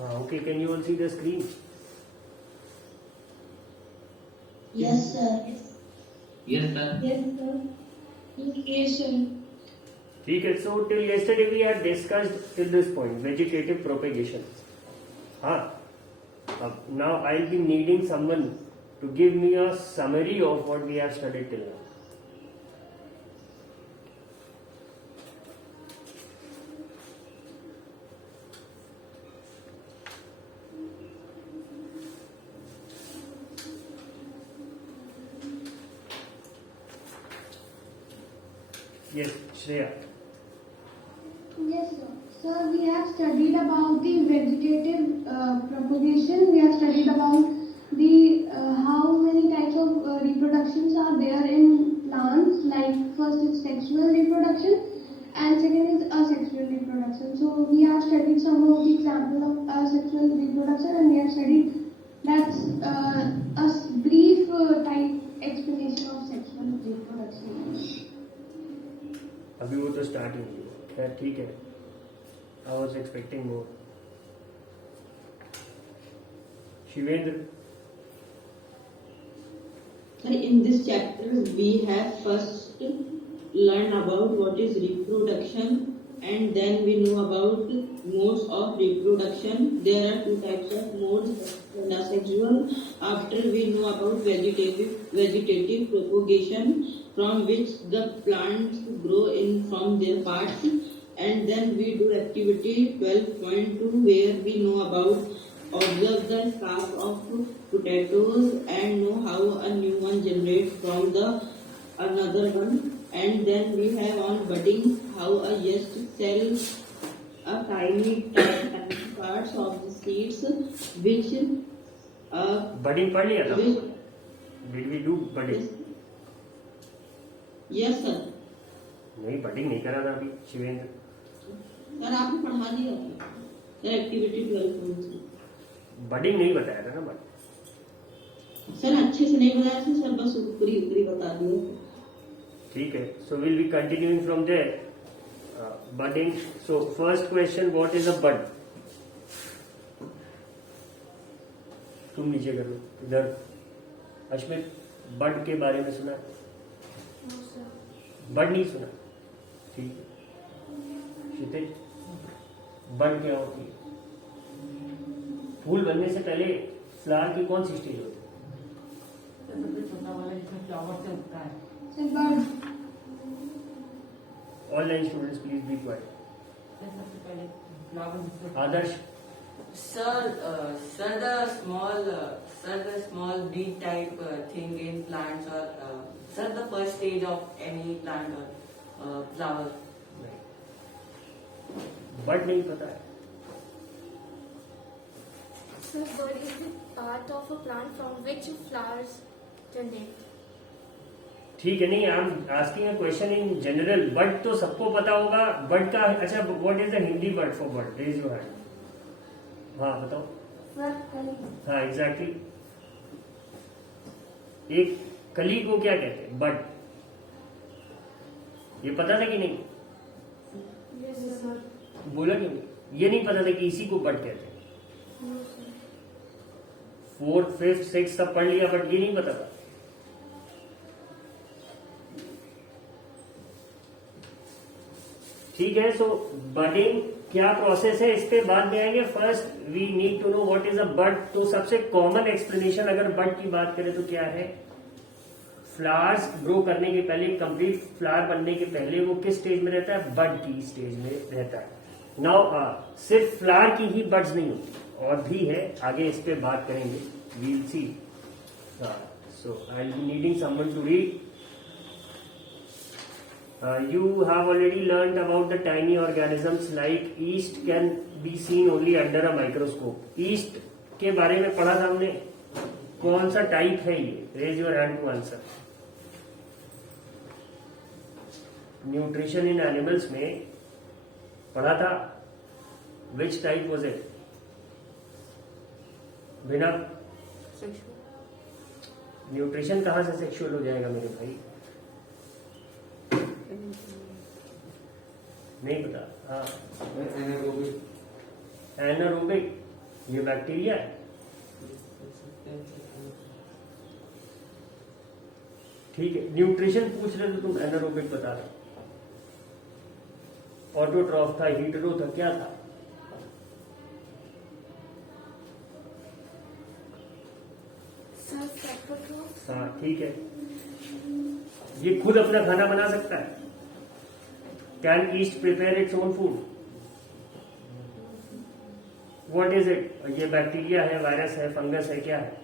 Okay, can you all see the screen? Yes, sir. Yes, sir. Yes, sir. Yes, sir. ठीक है. So till yesterday we had discussed till this point vegetative propagation. Now I'll be needing someone to give me a summary of what we have studied till now. Yes, Shreya. Yes, sir. Sir, we have studied about the vegetative propagation. We have studied about the how many types of reproductions are there in plants. Like first is sexual reproduction, and second is asexual reproduction. So we have studied some of the example of asexual reproduction, and we have studied that's a brief type explanation of sexual reproduction. अभी वो तो start ही नहीं हुआ. खैर ठीक है. I was expecting more. Shivendra. Sir, in this chapter we have first learn about what is reproduction, and then we know about modes of reproduction. There are two types of modes, asexual. After we know about vegetative propagation, from which the plants grow in from their parts, and then we do activity 12.2 where we know about observe the stalk of potatoes and know how a new one generates from the another one, and then we have on budding how a yeast cells a tiny parts of the seeds which budding पढ़ लिया था. Did we do budding? yes sir. नहीं, budding नहीं करा था अभी Shivendra. Sir आपने पढ़ा दिया सर एक्टिविटी 12.2. बडिंग नहीं बताया था ना. बट सर अच्छे से नहीं बताया था सर, बस ऊपरी ऊपरी बता दिए. ठीक है. So will be continuing from there. Budding. So first question, what is a bud? तुम नीचे करो इधर. अश्मित, बड के बारे में सुना? बड नहीं सुना. ठीक है. क्षितिज, बड क्या होती है? फूल बनने से पहले फ्लावर की कौन सी स्टेज होती है? सबसे छोटा वाला जिसमें फ्लावर से उगता है. Sir, bud. Online students please be quite. सबसे पहले फ्लावर जिसमें. आदर्श. Sir, the small bead type thing in plants, or sir, the first stage of any plant or flower. बड नहीं पता है. Sir, bud is the part of a plant from which flowers generate. ठीक है. नहीं, I am asking a question in general. Bud तो सबको पता होगा. बड का अच्छा, what is the Hindi word for bud? Raise your hand. हाँ बताओ. हाँ एग्जैक्टली. एक कली को क्या कहते हैं? बड. ये पता था कि नहीं? Yes, sir. बोला क्यों नहीं? ये नहीं पता था कि इसी को बड कहते हैं. No, sir. 4th 5th 6th सब पढ़ लिया, बट ये नहीं पता था. ठीक है. सो बडिंग क्या प्रोसेस है, इस पे बाद में आएंगे. First we need to know what is a bud. तो सबसे कॉमन एक्सप्लेनेशन अगर बड की बात करें तो क्या है? फ्लावर्स ग्रो करने के पहले, कंप्लीट फ्लावर बनने के पहले वो किस स्टेज में रहता है? बड की स्टेज में रहता है. नाउ सिर्फ फ्लावर की ही बड्स नहीं होती, और भी है. आगे इस पे बात करेंगे. We will see. So I will be needing someone to read. You have already learned about the tiny organisms like yeast can be seen only under a microscope. Yeast के बारे में पढ़ा था हमने. कौन सा टाइप है ये? Raise your hand to answer. Nutrition in animals में पढ़ा था. Which type was it? बिना न्यूट्रिशन कहाँ से सेक्सुअल हो जाएगा मेरे भाई? नहीं पता. हाँ, एनारोबिक. ये बैक्टीरिया है। ठीक है, न्यूट्रिशन पूछ रहे थे तुम, एनारोबिक बता रहे, ऑटोट्रॉफ था, हीटरो था, क्या था? Sir saprotroph. हाँ ठीक है, ये खुद अपना खाना बना सकता है। Can east prepare its own food? What is it? ये बैक्टीरिया है, वायरस है, फंगस है, क्या है?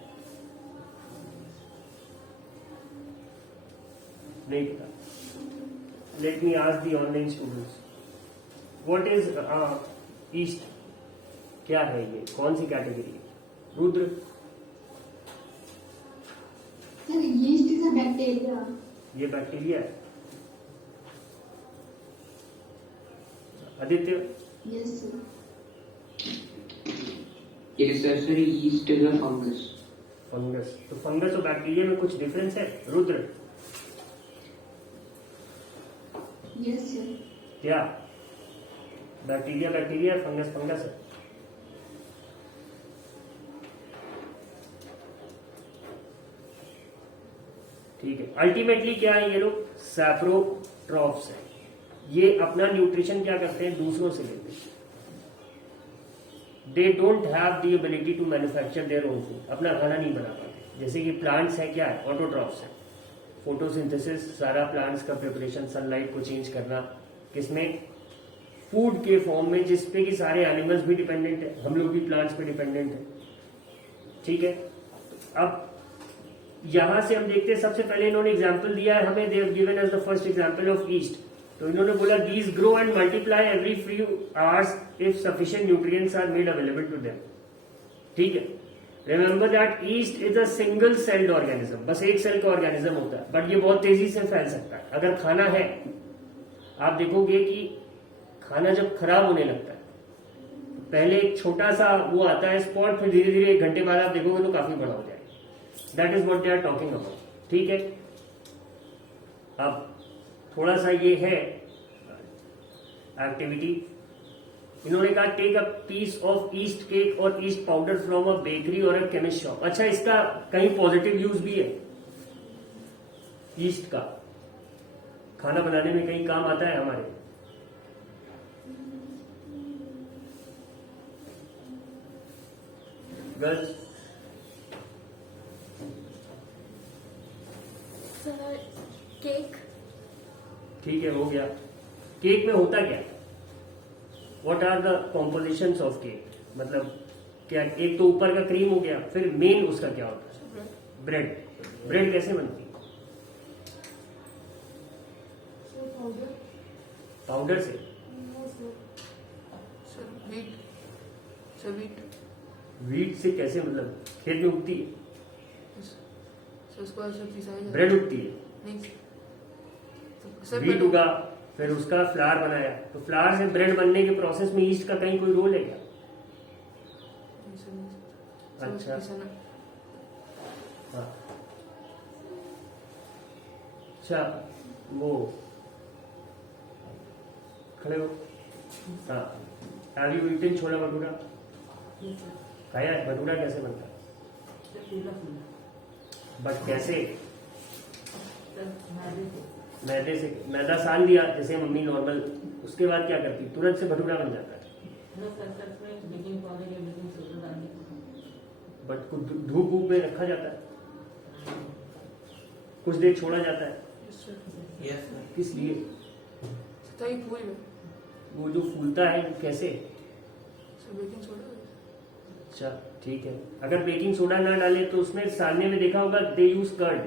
नहीं पता। Let me ask the online students, what is east? क्या है ये, कौन सी कैटेगरी है? Rudra? Sir, yeast is a bacteria. ये बैक्टीरिया है। Aditya? Yes, sir. Yes, sir. Yeast is a fungus. Fungus. तो फंगस और बैक्टीरिया में कुछ डिफरेंस है? रुद्र? Yes, sir. क्या? बैक्टीरिया बैक्टीरिया, फंगस फंगस है। ठीक है, अल्टीमेटली क्या है ये लोग? सैप्रोट्रॉफ्स है। ये अपना न्यूट्रिशन क्या करते हैं? दूसरों से लेते हैं। They don't have the ability to manufacture their own food, अपना खाना नहीं बना पाते। जैसे कि प्लांट्स है, क्या है? ऑटोट्रॉफ्स है। फोटोसिंथेसिस, सारा प्लांट्स का प्रिपरेशन, सनलाइट को चेंज करना, किसमें? फूड के फॉर्म में, जिसपे कि सारे एनिमल्स भी डिपेंडेंट है, हम लोग भी प्लांट्स पे डिपेंडेंट है। ठीक है, अब यहां से हम देखते हैं, सबसे पहले इन्होंने एग्जाम्पल दिया है हमें, they have given us the first example of yeast. तो इन्होंने बोला these grow and multiply every few hours if sufficient nutrients are made available to them. ठीक है, remember that yeast is a single celled organism, बस एक cell का organism होता है, बट ये बहुत तेजी से फैल सकता है। अगर खाना है, आप देखोगे कि खाना जब खराब होने लगता है, पहले एक छोटा सा वो आता है स्पॉट, फिर धीरे धीरे 1 घंटे बाद आप देखोगे तो काफी बड़ा हो जाएगा। That is what they are talking about. ठीक है, अब थोड़ा सा ये है एक्टिविटी। इन्होंने कहा take a piece of yeast cake और yeast powder from a bakery और अ केमिस्ट शॉप। अच्छा, इसका कहीं पॉजिटिव यूज भी है ईस्ट का, खाना बनाने में कहीं काम आता है हमारे। गर्ल्स? Sir cake. ठीक है, हो गया। केक में होता क्या? What are the compositions of cake? मतलब क्या, एक तो ऊपर का क्रीम हो गया, फिर मेन उसका क्या होता है? ब्रेड। ब्रेड कैसे बनती है? पाउडर से? वीट से कैसे, मतलब खेत में उगती है? ब्रेड उगती है? वीट उगा, फिर उसका फ्लावर बनाया, तो फ्लावर से ब्रेड बनने के प्रोसेस में ईस्ट का कहीं कोई रोल है क्या? अच्छा, हाँ, अच्छा, वो खड़े हो। हाँ, हैव यू ईटन छोला भटूरा? खाया है? भटूरा कैसे बनता है? बट कैसे? मैदे से, मैदा सान दिया जैसे मम्मी नॉर्मल, उसके बाद क्या करती? तुरंत से भटूरा बन जाता है। बट कुछ धूप वूप में रखा जाता है, कुछ देर छोड़ा जाता है। किस लिए? वो जो फूलता है कैसे? अच्छा ठीक है, अगर बेकिंग सोडा ना डाले तो उसमें सालने में देखा होगा दे यूज कर्ड,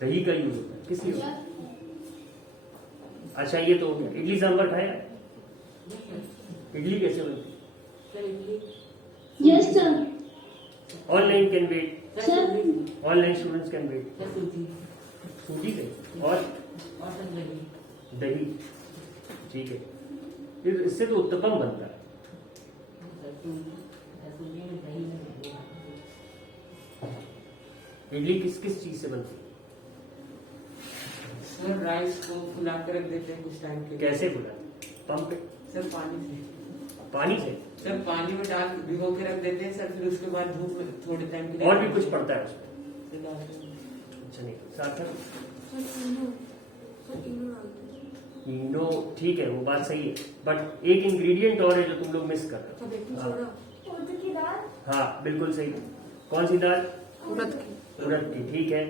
दही का यूज होता है। किस लिए? अच्छा ये तो हो गया। इडली सांभर खाया? इडली कैसे बनती? Yes, sir. Online can wait, Sir. Online students can wait. सूजी से और दही, ठीक है, फिर इससे तो उत्तपम बनता है। इडली किस किस चीज से बनती है? सर राइस को फुला कर रख देते हैं कुछ टाइम के लिए। कैसे बुला? पंप पे? सर पानी से। पानी से सर पानी में डाल भिगो के रख देते हैं सर, फिर उसके बाद धूप में थोड़े टाइम के लिए और भी कुछ पड़ता है उसमें? अच्छा नहीं, सार्थक इनो ठीक है, वो बात सही है, बट एक इंग्रेडिएंट और है जो तुम लोग मिस कर रहे हो। उड़द की दाल। हाँ बिल्कुल सही। कौन सी दाल? उड़द की। उड़द की, ठीक है।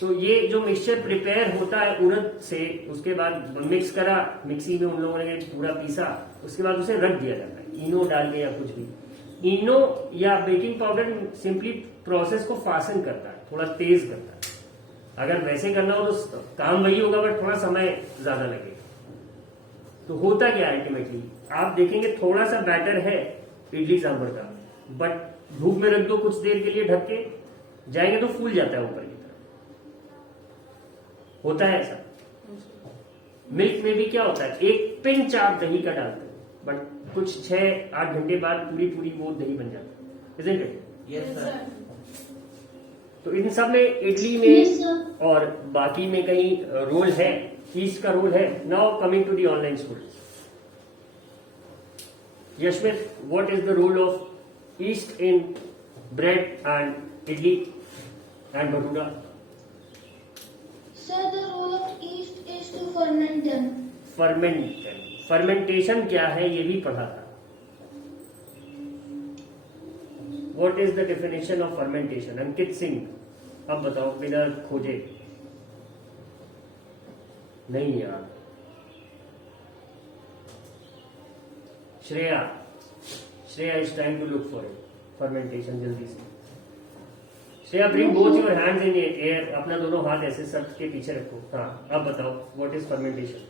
तो ये जो मिक्सचर प्रिपेयर होता है उड़द से, उसके बाद मिक्स करा, मिक्सी में उन लोगों ने पूरा पीसा, उसके बाद उसे रख दिया जाता है इनो डाल के या कुछ भी। इनो या बेकिंग पाउडर सिंपली प्रोसेस को फास्ट करता है, थोड़ा तेज करता है। अगर वैसे करना हो तो काम वही होगा, बट थोड़ा समय ज्यादा लगेगा। तो होता क्या अल्टीमेटली, आप देखेंगे थोड़ा सा बैटर है इडली सांभर का, बट धूप में रख दो कुछ देर के लिए, ढक के जाएंगे तो फूल जाता है ऊपर की तरफ। होता है ऐसा। मिल्क में भी क्या होता है, एक पिंच आप दही का डालते हैं, बट कुछ 6-8 घंटे बाद पूरी पूरी वो दही बन जाता है, isn't it? Yes sir. तो इन सब में इडली Yes, में sir. और बाकी में कहीं रोल है, ईस्ट का रोल है। Now coming to the online students, Yashmit, what is the role of yeast in bread and idli and bhatura? Sir, the role of yeast is to ferment them. Fermentation क्या है ये भी पढ़ा था। What is the definition of fermentation? Ankit Singh, अब बताओ बिना खोजे। नहीं यार। Shreya is trying to look for it. Fermentation जल्दी से। Shreya, bring both your hands in air, अपना दोनों हाथ ऐसे सर के पीछे रखो। हाँ, अब बताओ what is fermentation?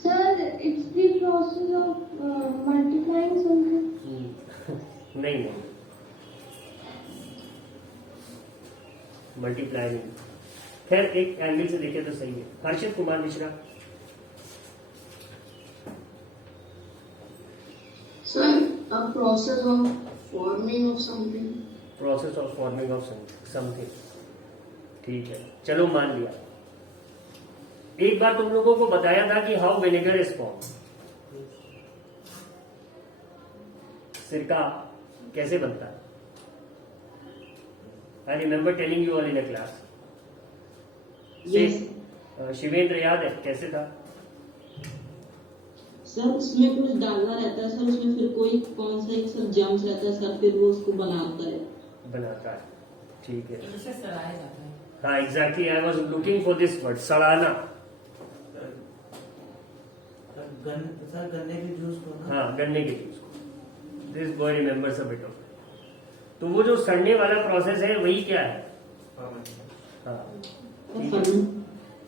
Sir, it's the process of multiplying something. नहीं, मल्टीप्लाई नहीं। खैर, एक एंगल से देखे तो सही है। Harshit Kumar Mishra. Sir, a process of forming of something. Process of forming of something, ठीक है, चलो मान लिया। एक बार तुम लोगों को बताया था कि हाउ विनेगर इज फॉर्म, सिरका कैसे बनता है। I remember telling you all in a class. Yes. Shivendra, याद है कैसे था? सर उसमें कुछ डालना रहता है सर, उसमें फिर कोई कौन सा एक सब जम्स रहता है सर, फिर वो उसको बनाता है। ठीक है। उसे सड़ाया जाता है। हाँ exactly, I was looking for this word, सड़ाना। सर गन्ने के जूस को ना? हाँ, गन्ने के जूस को। This boy remembers a bit of it. तो वो जो सड़ने वाला प्रोसेस है वही क्या है? हाँ,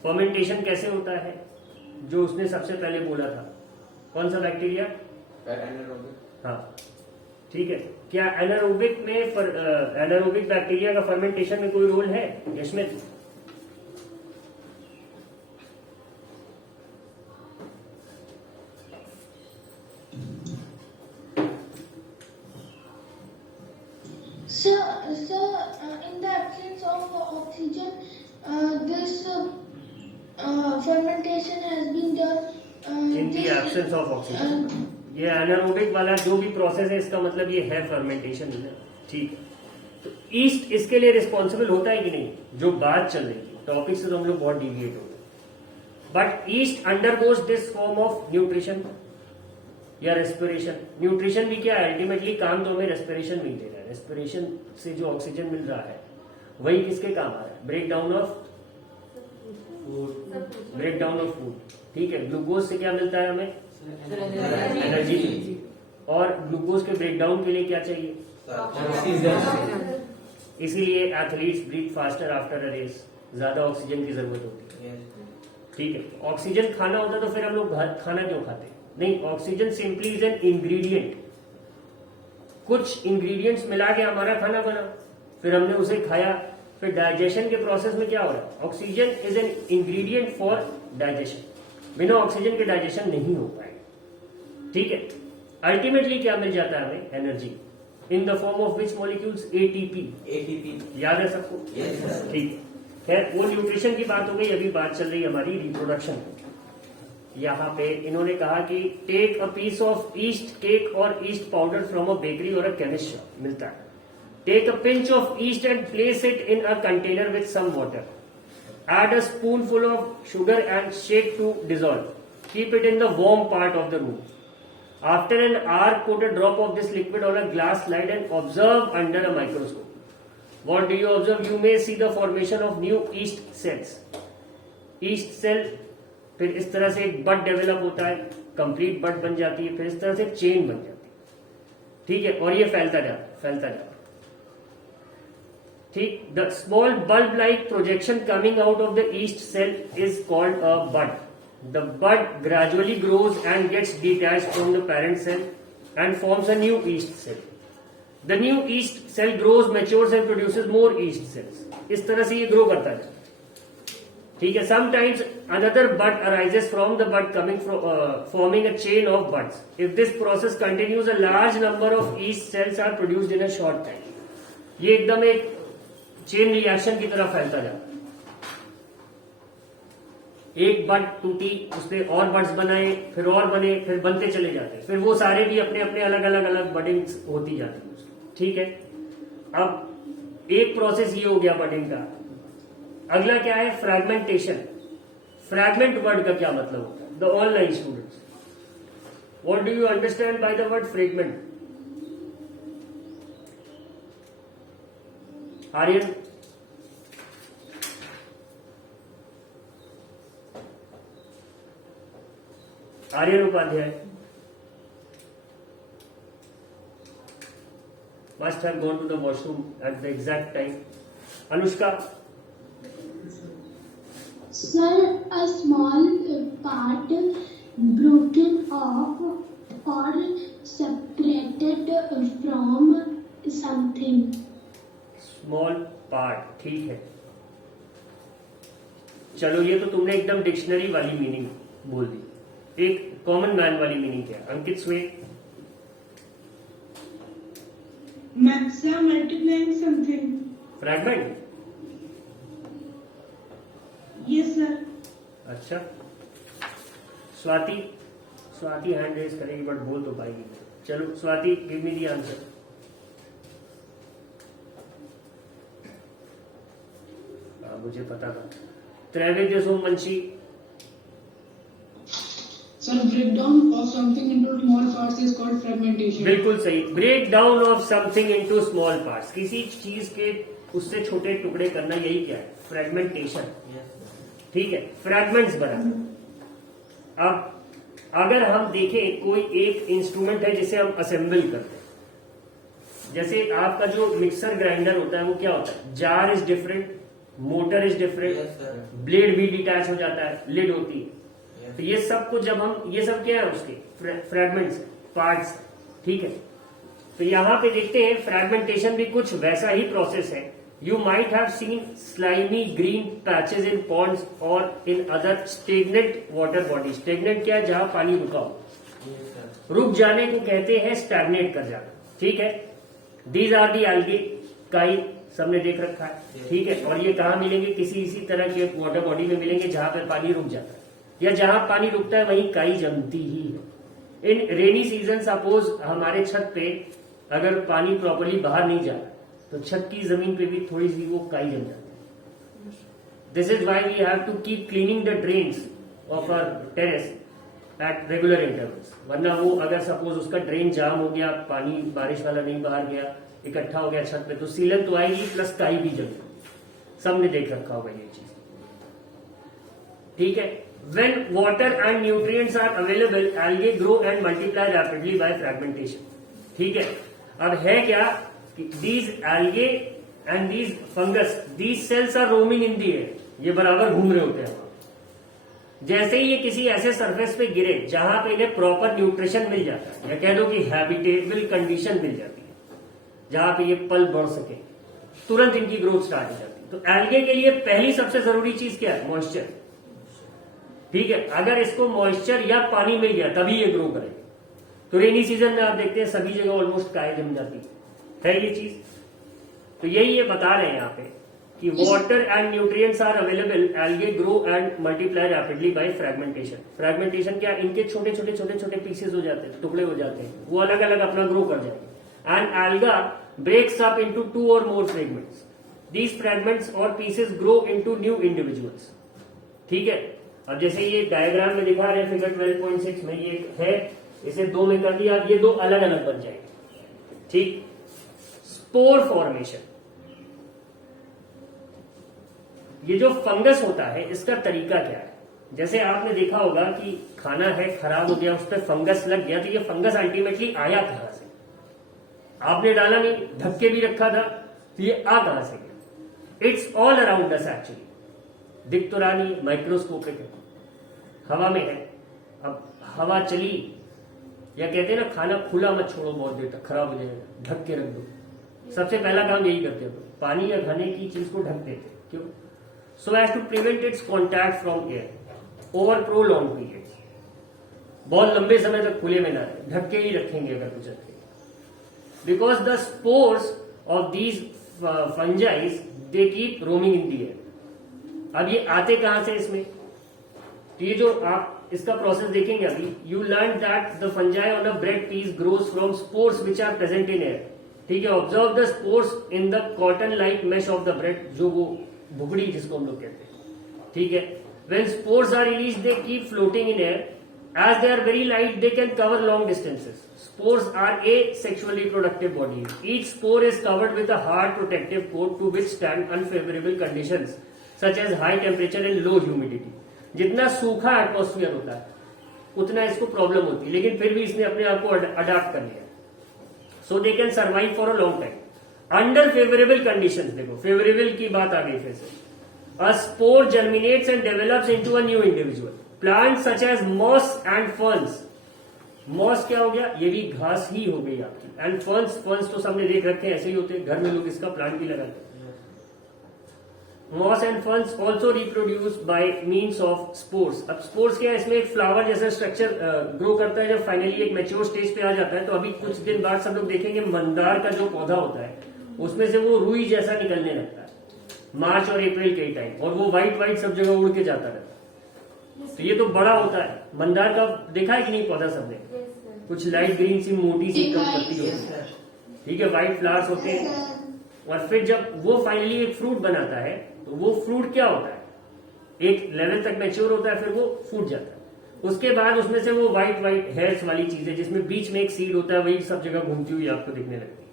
फर्मेंटेशन कैसे होता है? जो उसने सबसे पहले बोला था, कौन सा बैक्टीरिया? हाँ ठीक है। क्या एनारोबिक में एनारोबिक बैक्टीरिया का फर्मेंटेशन में कोई रोल है यशमित? Sir, in the absence of oxygen, this fermentation has been done. In the absence of oxygen. ये एनारोबिक वाला जो भी प्रोसेस है, इसका मतलब ये है फर्मेंटेशन, ठीक है। तो ईस्ट इसके लिए रिस्पॉन्सिबल होता है कि नहीं? जो बात चल रही थी टॉपिक से तो हम लोग बहुत डिविएट हो गए। But east undergoes this form of nutrition या रेस्पिरेशन। न्यूट्रिशन भी क्या है? अल्टीमेटली काम तो हमें रेस्पिरेशन में ही दे रहा है। रेस्पिरेशन से जो ऑक्सीजन मिल रहा है वही किसके काम आ रहा है? ब्रेक डाउन ऑफ फूड, ठीक है। ग्लूकोज से क्या मिलता है हमें? एनर्जी। और ग्लूकोज के ब्रेकडाउन के लिए क्या चाहिए? इसीलिए athletes breathe faster after a race, ज्यादा ऑक्सीजन की जरूरत होती है, ठीक है। ऑक्सीजन खाना होता तो फिर हम लोग खाना क्यों खाते? नहीं, oxygen simply is an ingredient. कुछ इंग्रेडिएंट्स मिला के हमारा खाना बना, फिर हमने उसे खाया, फिर डाइजेशन के प्रोसेस में क्या हो रहा है? Oxygen is an ingredient for digestion. बिना ऑक्सीजन के डाइजेशन नहीं हो पाएगा, ठीक है। अल्टीमेटली क्या मिल जाता है हमें? Energy in the form of which molecules? ATP. याद है सबको? ठीक है। खैर, वो न्यूट्रिशन की बात हो गई, अभी बात चल रही है हमारी रिप्रोडक्शन की। यहाँ पे इन्होंने कहा कि take a piece of yeast cake और yeast powder from a bakery और अ केमिस्ट शॉप, मिलता है. Take a pinch of yeast and place it in a container with some water. Add a spoonful of sugar and shake to dissolve. Keep it in the warm part of the room. After an hour, put a drop of this liquid on a glass slide and observe under a microscope. What do you observe? You may see the formation of new yeast cells. Yeast cell, फिर इस तरह से एक बड develop होता है, complete बड बन जाती है, फिर इस तरह से चेन बन जाती है. ठीक है, और ये फैलता जाता. ठीक. The small bulb like projection coming out of the yeast cell is called a bud. The bud gradually grows and gets detached from the parent cell and forms a new yeast cell. The new yeast cell grows, matures and produces more yeast cells. इस तरह से ये ग्रो करता है. ठीक है. Sometimes another bud arises from the bud coming forming a chain of buds. If this process continues a large number of yeast cells are produced in a short time. ये एकदम एक चेन रिएक्शन की तरह फैलता जाता है. एक बड टूटी, उसने और बड्स बनाए, फिर और बने, फिर बनते चले जाते, फिर वो सारे भी अपने अपने अलग अलग बडिंग्स होती जाती है. ठीक है. अब एक प्रोसेस ये हो गया बडिंग का. अगला क्या है? फ्रैगमेंटेशन. फ्रैगमेंट वर्ड का क्या मतलब होता है? The online students, what do you understand by the word fragment? Aryan, Aryan Upadhyay must have gone to the washroom at the exact time. Anushka, Sir, a small part broken off or separated from something. Small part. ठीक है. चलो, ये तो तुमने एकदम dictionary वाली meaning बोल दी. एक कॉमन मैन वाली मीनिंग क्या? अंकित स्वे. Multiplying something. Fragment. Yes, sir. अच्छा. स्वाति हैंड रेज करेगी बट बोल तो पाएगी. चलो Swati, give me the answer. मुझे पता था. त्रैवेद्य Somvanshi. Sir, breakdown of something into small parts is called fragmentation. बिल्कुल सही. Break down of something into small parts. किसी चीज के उससे छोटे टुकड़े करना, यही क्या है? फ्रेगमेंटेशन. ठीक है. फ्रैगमेंट्स बना. अब अगर हम देखें, कोई एक इंस्ट्रूमेंट है जिसे हम असेंबल करते हैं. जैसे आपका जो मिक्सर ग्राइंडर होता है वो क्या होता है? Jar is different, motor is different, blade भी डिटैच हो जाता है, लिड होती है. तो ये सब को जब हम, ये सब क्या है? उसके फ्रैगमेंट्स, पार्ट्स. ठीक है. तो यहां पे देखते हैं फ्रैगमेंटेशन भी कुछ वैसा ही प्रोसेस है. You might have seen slimy green patches in ponds और in other stagnant water body. Stagnant क्या है? जहां पानी रुका हो. रुक जाने को कहते हैं स्टैग्नेट कर जाना. ठीक है. These are the algae. काई सबने देख रखा है. ठीक है. और ये कहाँ मिलेंगे? किसी इसी तरह के वाटर बॉडी में मिलेंगे जहां पर पानी रुक जाता है, या जहां पानी रुकता है वहीं काई जमती ही है. इन रेनी सीजन सपोज हमारे छत पे अगर पानी प्रॉपरली बाहर नहीं जा रहा तो छत की जमीन पे भी थोड़ी सी वो काई जम जाती है. This is why we have to keep cleaning the drains of our terrace at regular intervals. वरना वो अगर सपोज उसका ड्रेन जाम हो गया, पानी बारिश वाला नहीं बाहर गया, इकट्ठा हो गया छत पे, तो सीलन तो आएगी प्लस काई भी जम. सबने देख रखा होगा ये चीज. ठीक है. When water and nutrients are available, algae grow and multiply rapidly by fragmentation. ठीक है. अब है क्या? These algae and these fungus, these cells are roaming in the air. ये बराबर घूम रहे होते हैं. जैसे ही ये किसी ऐसे सरफेस पे गिरे जहां पे इन्हें प्रॉपर न्यूट्रिशन मिल जाता है, या कह दो कि हैबिटेबल कंडीशन मिल जाती है, जहां पे ये पल बढ़ सके, तुरंत इनकी ग्रोथ स्टार्ट हो जाती है. तो एल्गे के लिए पहली सबसे जरूरी चीज क्या है? मॉइस्चर. ठीक है. अगर इसको मॉइस्चर या पानी मिल गया तभी ये ग्रो करेगा. तो रेनी सीजन में आप देखते हैं सभी जगह ऑलमोस्ट काई जम जाती है ये चीज. तो यही ये बता रहे हैं यहाँ पे कि water and nutrients are available, algae grow and multiply rapidly by fragmentation. Fragmentation क्या, इनके छोटे छोटे छोटे छोटे पीसेस हो जाते हैं, टुकड़े हो जाते हैं, वो अलग अलग अपना ग्रो कर जाएंगे। And alga breaks up into 2 or more fragments, these fragments और pieces grow into new individuals. ठीक है, अब जैसे ये डायग्राम में दिखा रहे हैं फिगर 12.6 में, ये है, इसे 2 में कर दिया, अब ये 2 अलग अलग बन जाएंगे। ठीक, स्पोर फॉर्मेशन, ये जो फंगस होता है इसका तरीका क्या है? जैसे आपने देखा होगा कि खाना है खराब हो गया, उस पर फंगस लग गया, तो ये फंगस अल्टीमेटली आया कहां से? आपने डाला नहीं, ढक के भी रखा था, तो ये आ कहां से गया? It's all around us actually, दिख तो रहा नहीं, माइक्रोस्कोपिक है, हवा में है। अब हवा चली, या कहते हैं ना खाना खुला मत छोड़ो बहुत देर तक, खराब हो जाएगा, ढक के रख दो। सबसे पहला काम यही करते हैं, पानी या खाने की चीज को ढक देते। क्यों? so as to prevent its contact from air over prolonged periods, बहुत लंबे समय तक खुले में ना रहे, ढक के ही रखेंगे अगर कुछ रखेंगे। Because the spores of these fungi they keep roaming in the air. अब ये आते कहां से इसमें? तो ये जो आप इसका प्रोसेस देखेंगे अभी, you learn that the fungi on a bread piece grows from spores which are present in air. ठीक है, observe the spores in the cotton like mesh of the bread, जो वो भुगड़ी जिसको हम लोग कहते हैं। ठीक है, when spores are released they keep floating in air, as they are very light they can cover long distances. Spores are asexual reproductive bodies. Each spore is covered with a hard protective coat to withstand unfavorable conditions such as high temperature and low humidity. जितना सूखा atmosphere होता है उतना इसको problem होती है, लेकिन फिर भी इसने अपने आप को अडाप्ट कर लिया, so they can survive for a long time under favourable conditions. देखो फेवरेबल की बात आ गई फिर से। A spore germinates and develops into a new individual. Plant such as moss and ferns, moss क्या हो गया? ये भी घास ही हो गई आपकी, एंड फर्न्स, फर्न्स तो सबने देख रखे हैं, ऐसे ही होते हैं, घर में लोग इसका प्लांट भी लगाते हैं। Moss and ferns also reproduce by means of spores. अब स्पोर्स क्या है? इसमें एक फ्लावर जैसा स्ट्रक्चर ग्रो करता है, जब फाइनली एक मैच्योर स्टेज पे आ जाता है, तो अभी कुछ दिन बाद सब लोग देखेंगे मंदार का जो पौधा होता है उसमें से वो रुई जैसा निकलने लगता है मार्च और अप्रैल के टाइम, और वो व्हाइट व्हाइट सब जगह उड़ के जाता रहता है। तो ये तो बड़ा होता है मंदार का, देखा है कि नहीं पौधा सबने? कुछ लाइट ग्रीन सी मोटी सी पत्ती होती है, ठीक है, व्हाइट फ्लावर्स होते हैं, और फिर जब वो फाइनली एक फ्रूट बनाता है तो वो फ्रूट क्या होता है? एक लेवल तक मैच्योर होता है, फिर वो फूट जाता है। उसके बाद उसमें से वो व्हाइट व्हाइट हेयर्स वाली चीजें, जिसमें बीच में एक सीड होता है, वही सब जगह घूमती हुई आपको दिखने लगती है,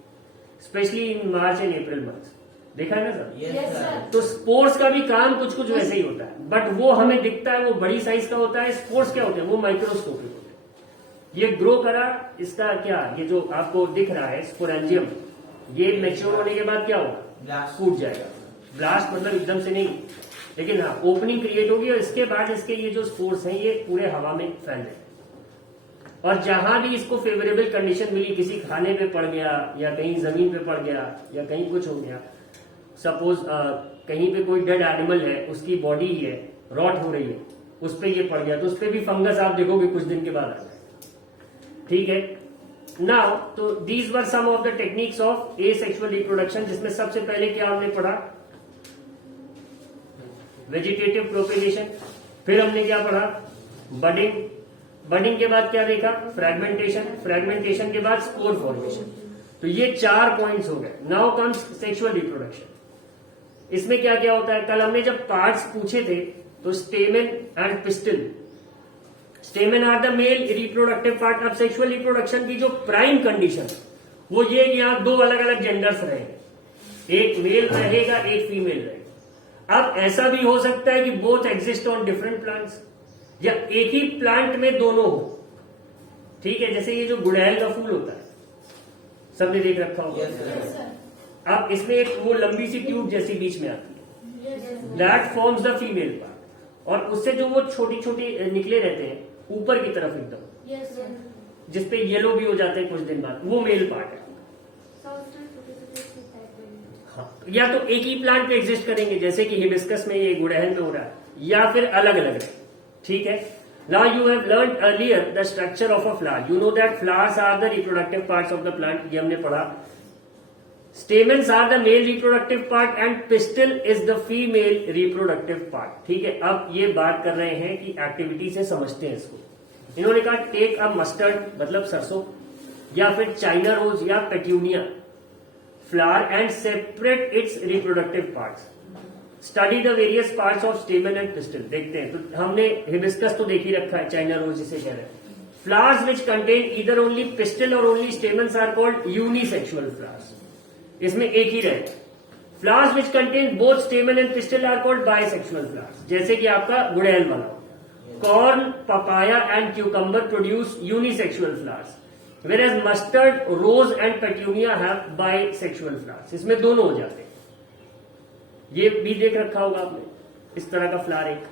specially in March and April month. देखा है ना सर? Yes, sir. तो स्पोर्स का भी काम कुछ कुछ वैसे ही होता है, बट वो हमें दिखता है, वो बड़ी साइज का होता है। स्पोर्स क्या होते हैं? वो माइक्रोस्कोपिक होते हैं। ये ग्रो करा, इसका क्या, ये जो आपको दिख रहा है स्पोरेंजियम, ये मैच्योर होने के बाद क्या होगा? फूट जाएगा। ब्लास्ट मतलब एकदम से नहीं, लेकिन हाँ ओपनिंग क्रिएट होगी, और इसके बाद इसके ये जो स्पोर्स हैं ये पूरे हवा में फैल जाएंगे, और जहां भी इसको फेवरेबल कंडीशन मिली, किसी खाने पे पड़ गया या कहीं जमीन पे पड़ गया या कहीं कुछ हो गया, सपोज कहीं पे कोई डेड एनिमल है, उसकी बॉडी ही है, रॉट हो रही है, उस पे ये पड़ गया, तो उस पे भी फंगस आप देखोगे कुछ दिन के बाद आ जाए। ठीक है, नाउ तो these were some of the techniques of asexual reproduction, जिसमें सबसे पहले क्या हमने पढ़ा? Vegetative propagation. फिर हमने क्या पढ़ा? बडिंग। बडिंग के बाद क्या देखा? फ्रैगमेंटेशन। फ्रैगमेंटेशन के बाद स्पोर फॉर्मेशन। तो ये 4 पॉइंट्स हो गए। Now comes sexual reproduction. इसमें क्या क्या होता है? कल हमने जब पार्ट्स पूछे थे तो stamen and pistil, stamen are the male reproductive part. अब सेक्सुअल रिप्रोडक्शन की जो प्राइम कंडीशन वो ये कि यहाँ 2 अलग अलग जेंडर्स रहेंगे, एक मेल रहेगा एक फीमेल रहेगा। अब ऐसा भी हो सकता है कि both exist on different plants, या एक ही प्लांट में दोनों हो। ठीक है, जैसे ये जो गुड़हल का फूल होता है सबने देख रखा होगा। अब इसमें एक वो लंबी सी ट्यूब जैसी बीच में आती है, that forms the female part, और उससे जो वो छोटी छोटी निकले रहते हैं ऊपर की तरफ एकदम, जिसपे येलो भी हो जाते हैं कुछ दिन बाद, वो मेल पार्ट है। हाँ, या तो एक ही प्लांट पे एग्जिस्ट करेंगे, जैसे कि हिबिस्कस में, ये गुड़हल में हो रहा है, या फिर अलग अलग है। ठीक है, now you have learn earlier the structure of a flower. You know that flowers are the reproductive parts of the plant, ये हमने पढ़ा। Stamens are the male reproductive part and pistil is the female reproductive part. ठीक है, अब ये बात कर रहे हैं कि एक्टिविटी से समझते हैं इसको। इन्होंने कहा टेक अ मस्टर्ड मतलब सरसों या फिर चाइना रोज या petunia flower and separate it's reproductive parts. Study the various parts of स्टेमन and pistol. देखते हैं, तो हमने हिबिस्कस तो देख ही रखा है, चाइना रोज जिसे कह रहे हैं। Flowers which contain either only pistil और only stamens are called unisexual flowers. इसमें एक ही रहे। Flowers which contain both stamen and pistil are called bisexual flowers, जैसे कि आपका गुड़ैल वाला। Corn, papaya and cucumber produce unisexual flowers, whereas mustard, rose and petunia have bisexual flowers। इसमें दोनों हो जाते हैं। ये भी देख रखा होगा आपने, इस तरह का फ्लावर एक,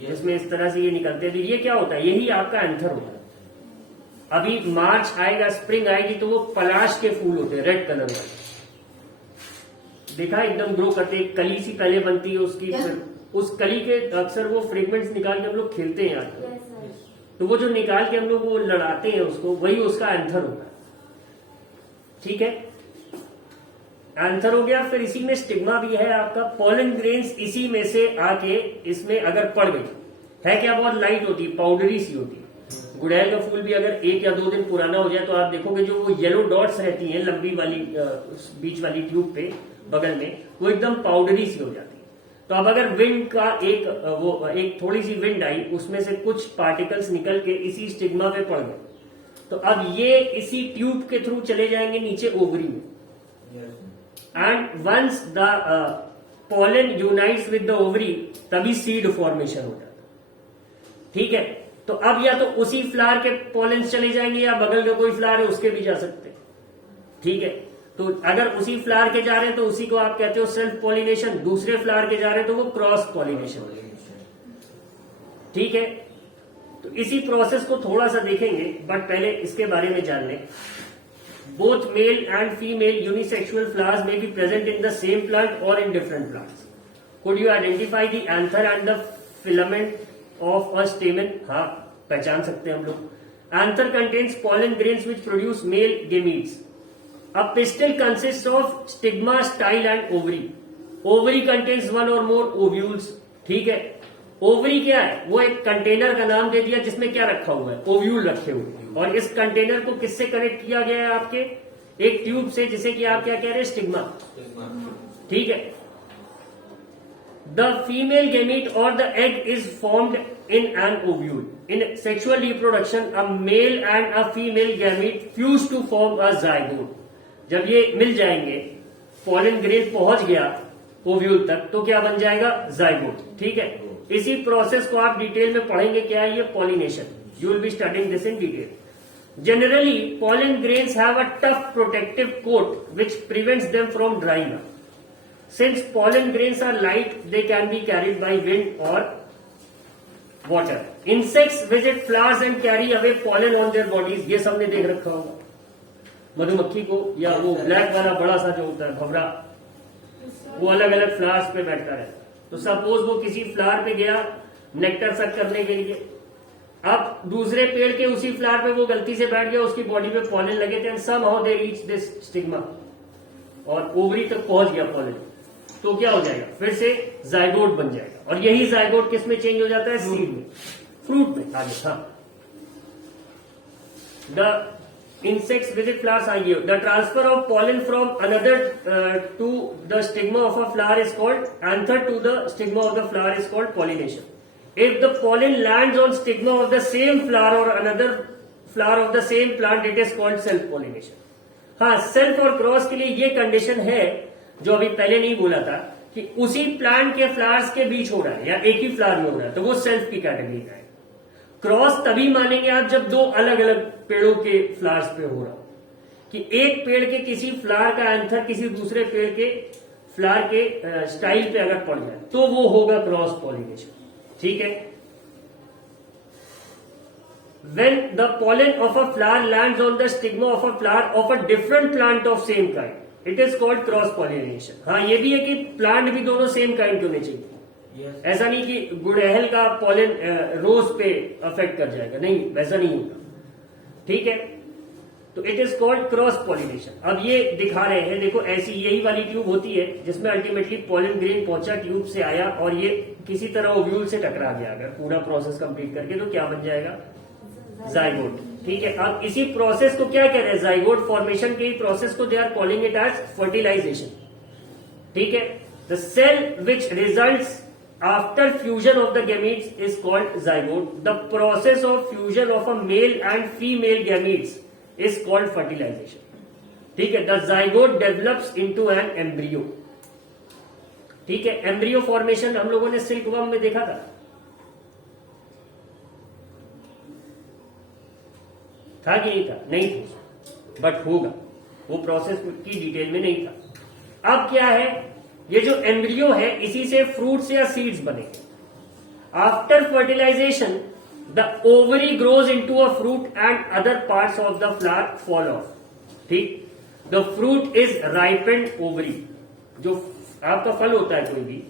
जिसमें इस तरह से ये निकलते हैं। तो ये क्या होता है, यही आपका एंथर होता है। अभी मार्च आएगा, स्प्रिंग आएगी, तो वो पलाश के फूल होते हैं रेड कलर वाले, देखा एकदम ग्रो करते हैं। कली सी पहले बनती है उसकी, फिर उस कली के अक्सर वो फ्रेगमेंट्स निकाल के हम लोग खेलते हैं यार। तो वो जो निकाल के हम लोग वो लड़ाते हैं उसको, वही उसका एंथर होता है। ठीक है, एंथर हो गया। फिर इसी में स्टिग्मा भी है आपका। पॉलन ग्रेन्स इसी में से आके इसमें अगर पड़ गई है, क्या बहुत लाइट होती है, पाउडरी सी होती है। गुड़ैल का फूल भी अगर 1 या 2 दिन पुराना हो जाए तो आप देखोगे जो वो येलो डॉट्स रहती हैं लंबी वाली बीच वाली ट्यूब पे बगल में, वो एकदम पाउडरी सी हो जाती है। तो अब अगर विंड का एक थोड़ी सी विंड आई, उसमें से कुछ पार्टिकल्स निकल के इसी स्टिग्मा पे पड़ गए, तो अब ये इसी ट्यूब के थ्रू चले जाएंगे नीचे ओवरी में। And once the pollen unites with the ovary, तभी सीड फॉर्मेशन हो जाता है। ठीक है, तो अब या तो उसी फ्लावर के पॉलन चले जाएंगे या बगल में कोई फ्लावर है उसके भी जा सकते हैं। ठीक है, तो अगर उसी फ्लावर के जा रहे हैं तो उसी को आप कहते हो सेल्फ पॉलिनेशन, दूसरे फ्लावर के जा रहे हैं तो वो क्रॉस पॉलिनेशन। ठीक है, तो इसी प्रोसेस को थोड़ा सा देखेंगे, बट पहले इसके बारे में जान लें। Both male and female unisexual flowers में be present in the same plant और in different plants. Could you identify the anther and the filament of a stamen? हाँ, पहचान सकते हैं हम लोग। Anther contains pollen grains which produce male gametes. A pistil consists of stigma, style and ovary. Ovary contains 1 or more ovules. ठीक है, ovary क्या है, वो एक कंटेनर का नाम दे दिया जिसमें क्या रखा हुआ है, ओव्यूल रखे हुए। और इस कंटेनर को किससे कनेक्ट किया गया है आपके, एक ट्यूब से, जिसे कि आप क्या कह रहे हैं, स्टिग्मा। ठीक है, द फीमेल गेमीट और the egg is formed in an ovule. In sexual reproduction, a male and a female gamete fuse to form a zygote. जब ये मिल जाएंगे, पॉलन ग्रेन पहुंच गया ओव्यूल तक, तो क्या बन जाएगा, जाइगोट। ठीक है, इसी प्रोसेस को आप डिटेल में पढ़ेंगे, क्या है ये, pollination. You will be studying this in detail. Generally pollen grains have a tough protective coat which prevents them from drying up. Since pollen grains are light, they can be carried by wind और water. Insects visit flowers and carry away pollen on their bodies. ये सबने देख रखा होगा मधुमक्खी को, या वो ब्लैक वाला बड़ा सा जो होता है भंवरा, वो अलग अलग फ्लावर्स पे बैठता रहता है। तो सपोज वो किसी फ्लावर पे गया नेक्टर सक करने के लिए, अब दूसरे पेड़ के उसी फ्लावर पे वो गलती से बैठ गया, उसकी बॉडी पे पॉलन लगे थे, and somehow they reach this stigma, और ओवरी तक पहुंच गया पॉलन, तो क्या हो जाएगा, फिर से जाइगोट बन जाएगा। और यही जाइगोट किस में चेंज हो जाता है, सीड में, फ्रूट में। आगे हाँ, the insects visit flowers are here. The transfer of pollen from another to the stigma of a flower is called, anther to the stigma of the flower is called pollination. If the pollen lands on stigma of the same flower or another flower of the same plant, it is called self pollination. हाँ, self और cross के लिए ये condition है जो अभी पहले नहीं बोला था, कि उसी प्लांट के फ्लावर्स के बीच हो रहा है या एक ही फ्लावर में हो रहा है, तो वो सेल्फ की कैटेगरी का है। क्रॉस तभी मानेंगे आप जब 2 अलग अलग पेड़ों के फ्लावर्स पे हो रहा हो, कि एक पेड़ के किसी फ्लावर का एंथर किसी दूसरे पेड़ के फ्लावर के स्टाइल पे अगर पड़ जाए, तो वो होगा क्रॉस पॉलिनेशन। ठीक है, when the pollen of a flower lands on the stigma of a flower of a different plant of same kind, it is called cross pollination. हाँ, ये भी है कि प्लांट भी दोनों सेम काइंड के होने चाहिए। ऐसा नहीं कि गुड़हल का पॉलन रोज पे अफेक्ट कर जाएगा, नहीं, वैसा नहीं होगा। ठीक है, तो it is called cross pollination. अब ये दिखा रहे हैं, देखो ऐसी यही वाली ट्यूब होती है जिसमें अल्टीमेटली पॉलन ग्रेन पहुंचा, ट्यूब से आया और ये किसी तरह ओव्यूल से टकरा गया। अगर पूरा प्रोसेस कंप्लीट करके तो क्या बन जाएगा, जाइगोट। ठीक है, अब इसी प्रोसेस को क्या कह रहे हैं, जाइगोट फॉर्मेशन के प्रोसेस को they are calling it as fertilization. ठीक है, the cell which results after fusion of the gametes is called zygote. The process of fusion of a male and female gametes is called fertilization. ठीक है, the zygote develops into an embryo. ठीक है, embryo formation हम लोगों ने silk worm में देखा था कि नहीं था? नहीं था, बट होगा, वो प्रोसेस की डिटेल में नहीं था। अब क्या है, ये जो एम्ब्रियो है इसी से फ्रूट्स या सीड्स बनेंगे। After fertilisation the ovary grows into a fruit and other parts of the flower fall off. ठीक, the fruit is ripened ovary. जो आपका फल होता है कोई भी,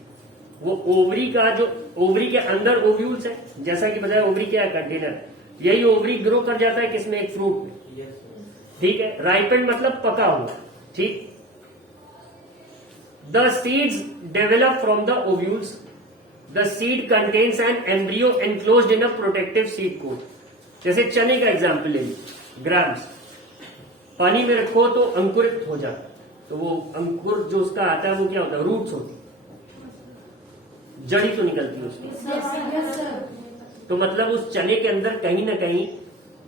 वो ओवरी का, जो ओवरी के अंदर ओव्यूल्स है, जैसा कि बताया ओवरी क्या है, कंटेनर। यही ओवरी ग्रो कर जाता है किसमें, एक फ्रूट में। ठीक है, राइपेंड मतलब पका हुआ। ठीक, the seeds develop from the ovules. The seed contains an embryo enclosed in a protective seed coat. जैसे चने का एग्जाम्पल ले लीजिए, ग्राम्स पानी में रखो तो अंकुरित हो जाता है, तो वो अंकुर जो उसका आता है वो क्या होता है, रूट्स होती है, जड़ी तो निकलती है उसकी। तो मतलब उस चने के अंदर कहीं ना कहीं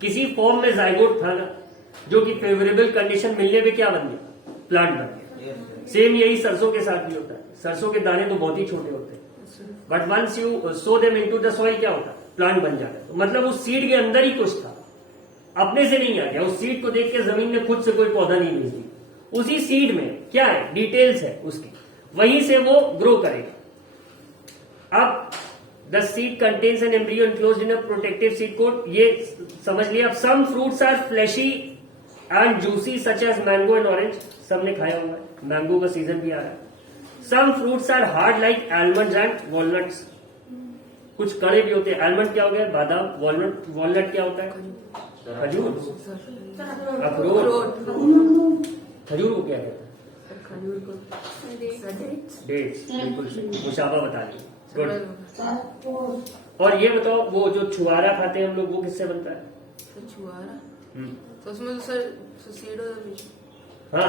किसी फॉर्म में जाइगोट था ना, जो कि फेवरेबल कंडीशन मिलने पे क्या बन गया, प्लांट बन गया। सेम यही सरसों के साथ भी होता है। सरसों के दाने तो बहुत ही छोटे होते हैं, but once you sow them into the soil क्या होता है, प्लांट बन जाता है। तो मतलब उस सीड के अंदर ही कुछ था, अपने से नहीं आ गया। उस सीड को देख के जमीन ने खुद से कोई पौधा नहीं भेज दी, उसी सीड में क्या है, डिटेल्स है उसकी, वहीं से वो ग्रो करेगा। अब the seed contains an embryo enclosed in a protective seed coat, ये समझ लिया। अब some fruits are fleshy and juicy such as mango and orange, सबने खाया हुआ है, मैंगो का सीजन भी आ रहा है। Some fruits are hard like almond and walnuts, कुछ कड़े भी होते हैं। आलमंड क्या हो गया, बादाम। वॉलनट क्या होता है, खजूर, अखरोट। खजूर को क्या कहते हैं, खजूर को डेट्स। बिल्कुल सही, मुशाबा बता दी, गुड। और ये बताओ, वो जो छुआरा खाते हैं हम लोग, वो किससे बनता है, छुआरा? तो उसमें तो सर सीड हाँ,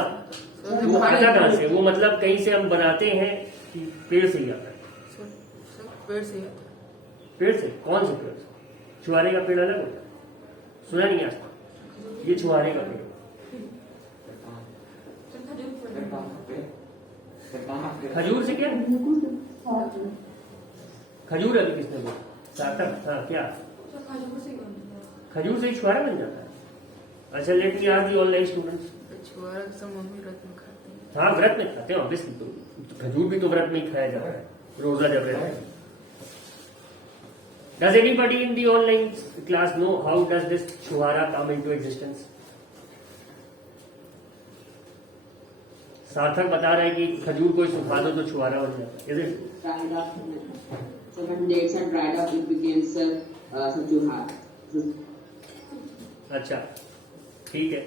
वो आता कहाँ से, वो मतलब कहीं से हम बनाते हैं कि पेड़ से ही आता है? पेड़ से ही आता है। पेड़ से? कौन से पेड़ से? छुआरे का पेड़ अलग होता है, सुना नहीं आज? ये छुआरे का पेड़, खजूर से क्या, खजूर अभी किसने बोला, सार्थक? हाँ, क्या खजूर से ही छुआरा बन जाता है? अच्छा, let me ask the online students, छुआरा सब मम्मी व्रत में खाते हैं। हाँ, व्रत में खाते हैं ऑब्वियसली, तो खजूर भी तो व्रत में ही खाया जाता है, रोजा जब रहता है। Does anybody in the online class know how does this छुआरा come into existence? सार्थक बता रहा है कि खजूर को सुखा दो तो छुआरा बन जाता है। Is it? Dried up. So when dates are dried up, it becomes sajuha. अच्छा, ठीक है,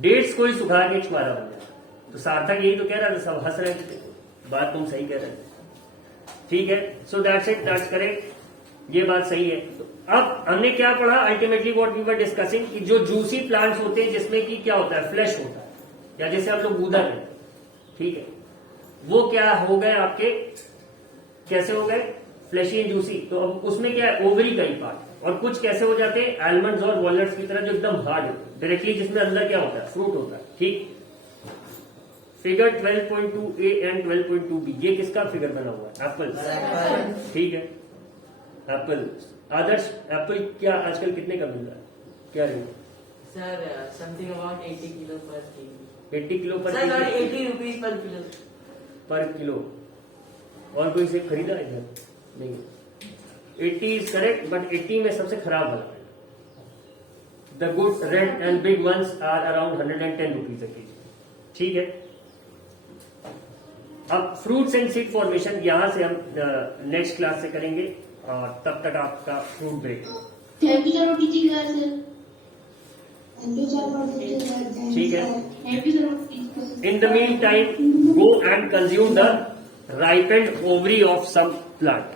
डेट्स को ही सुखा के छुआरा बन जाता है। तो सार्थक यही तो कह रहा था, सब हंस रहे थे, बात तुम सही कह रहे थे। ठीक है, so that's it, that's correct, ये बात सही है। तो अब हमने क्या पढ़ा, ultimately what we were discussing, कि जो जूसी प्लांट्स होते हैं जिसमें कि क्या होता है, फ्लैश होता है, या जैसे आप लोग गूदा कहते हैं, ठीक है, वो क्या हो गए आपके, कैसे हो गए, फ्लैशी एंड जूसी। तो अब उसमें क्या है, ओवरी का ही पार्ट। और कुछ कैसे हो जाते हैं, आलमंड्स और वॉलनट्स की तरह, जो एकदम हार्ड होते हैं डायरेक्टली, जिसमें अंदर क्या होता है, फ्रूट होता है। ठीक, फिगर 12.2a एंड 12.2b, ये किसका फिगर बना हुआ है, एप्पल। ठीक है, एप्पल। आदर्श, एप्पल क्या आजकल कितने का मिल रहा है, क्या rate? Sir something about 80 kilo पर केजी। 80 किलो पर sir, KG? 80 rupees per kilo. पर किलो। और कोई से खरीदा है इधर? नहीं। 80 इज करेक्ट, बट 80 में सबसे खराब वाला है। The good red and big ones are around 110 rupees a kg. ठीक है, अब फ्रूट्स एंड सीड फॉर्मेशन यहां से हम नेक्स्ट क्लास से करेंगे, और तब तक आपका fruit break. Thank you sir, teaching class. Thank you, sir, for the guidance. ठीक है. Thank you, sir. In the meantime, go and consume the ripened ovary of some plant.